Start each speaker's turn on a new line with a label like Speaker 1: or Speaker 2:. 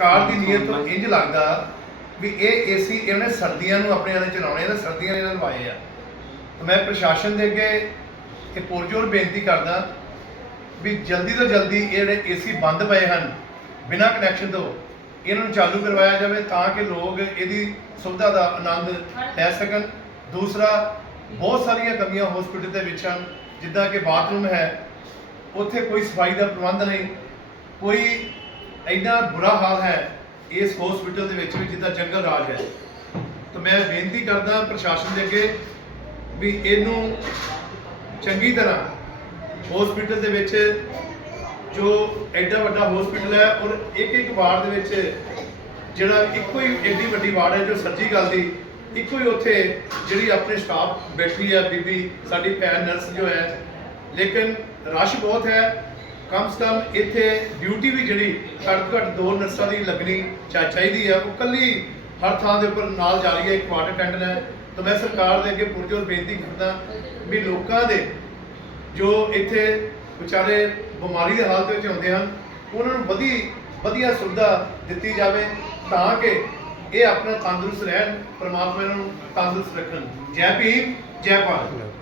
Speaker 1: ਸਰਕਾਰ ਦੀ ਨੀਅਤ ਤੋਂ ਇੰਜ ਲੱਗਦਾ ਵੀ ਇਹ ਏਸੀ ਇਹਨੇ ਸਰਦੀਆਂ ਨੂੰ ਆਪਣੇ ਆਲੇ ਚਲਾਉਣੇ ਨੇ ਸਰਦੀਆਂ ਇਹਨਾਂ ਲਵਾਏ ਆ। ਤਾਂ ਮੈਂ ਪ੍ਰਸ਼ਾਸਨ ਦੇ ਅੱਗੇ ਇਹ ਪੁਰਜੋਰ ਬੇਨਤੀ ਕਰਦਾ ਵੀ ਜਲਦੀ ਤੋਂ ਜਲਦੀ ਇਹ ਜਿਹੜੇ ਏਸੀ ਬੰਦ ਪਏ ਹਨ, ਬਿਨਾਂ ਕਨੈਕਸ਼ਨ ਤੋਂ, ਇਹਨਾਂ ਨੂੰ ਚਾਲੂ ਕਰਵਾਇਆ ਜਾਵੇ ਤਾਂ ਕਿ ਲੋਕ ਇਹਦੀ ਸੁਵਿਧਾ ਦਾ ਆਨੰਦ ਲੈ ਸਕਣ। ਦੂਸਰਾ, ਬਹੁਤ ਸਾਰੀਆਂ ਕਮੀਆਂ ਹਸਪੀਟਲ ਦੇ ਵਿੱਚ ਹਨ, ਜਿੱਦਾਂ ਕਿ ਬਾਥਰੂਮ ਹੈ, ਉੱਥੇ ਕੋਈ ਸਫ਼ਾਈ ਦਾ ਪ੍ਰਬੰਧ ਨਹੀਂ, ਕੋਈ ਇੰਨਾ ਬੁਰਾ ਹਾਲ ਹੈ ਇਸ ਹਸਪੀਟਲ ਦੇ ਵਿੱਚ ਵੀ ਜਿੱਦਾਂ ਜੰਗਲ ਰਾਜ ਹੈ। ਤਾਂ ਮੈਂ ਬੇਨਤੀ ਕਰਦਾ ਪ੍ਰਸ਼ਾਸਨ ਦੇ ਅੱਗੇ ਵੀ ਇਹਨੂੰ ਚੰਗੀ ਤਰ੍ਹਾਂ ਹਸਪੀਟਲ ਦੇ ਵਿੱਚ ਜੋ ਐਡਾ ਵੱਡਾ ਹਸਪੀਟਲ ਹੈ ਔਰ ਇੱਕ ਇੱਕ ਵਾਰਡ ਦੇ ਵਿੱਚ ਜਿਹੜਾ ਇੱਕੋ ਹੀ ਐਡੀ ਵੱਡੀ ਵਾਰਡ ਹੈ ਜੋ ਸਰਜੀਕਲ ਦੀ, ਇੱਕੋ ਹੀ ਉੱਥੇ ਜਿਹੜੀ ਆਪਣੇ ਸਟਾਫ ਬੈਠੀ ਹੈ, ਬੀਬੀ, ਸਾਡੀ ਭੈਣ ਨਰਸ ਜੋ ਹੈ। ਲੇਕਿਨ ਰਸ਼ ਬਹੁਤ ਹੈ। ਕਮ ਸੇ ਕਮ ਇੱਥੇ ਡਿਊਟੀ ਵੀ ਜਿਹੜੀ ਘੱਟ ਘੱਟ ਦੋ ਨਰਸਾਂ ਦੀ ਲੱਗਣੀ ਚਾ- ਚਾਹੀਦੀ ਹੈ ਉਹ ਕੱਲੀ ਹਰ ਥਾਂ ਦੇ ਉੱਪਰ ਨਾਲ ਜਾ ਰਹੀ ਹੈ, ਇੱਕ ਵਾਰਡ ਅਟੈਂਡੈਂਟ ਹੈ। ਤਾਂ ਮੈਂ ਸਰਕਾਰ ਦੇ ਅੱਗੇ ਪੁਰਜੋਰ ਬੇਨਤੀ ਕਰਦਾ ਵੀ ਲੋਕਾਂ ਦੇ ਜੋ ਇੱਥੇ ਵਿਚਾਰੇ ਬਿਮਾਰੀ ਦੇ ਹਾਲਤ ਵਿੱਚ ਆਉਂਦੇ ਹਨ, ਉਹਨਾਂ ਨੂੰ ਵਧੀ ਵਧੀਆ ਸੁਵਿਧਾ ਦਿੱਤੀ ਜਾਵੇ ਤਾਂ ਕਿ ਇਹ ਆਪਣਾ ਤੰਦਰੁਸਤ ਰਹਿਣ, ਪ੍ਰਮਾਤਮਾ ਇਹਨਾਂ ਨੂੰ ਤੰਦਰੁਸਤ ਰੱਖਣ। ਜੈ ਭੀਮ, ਜੈ ਭਾਰਤ।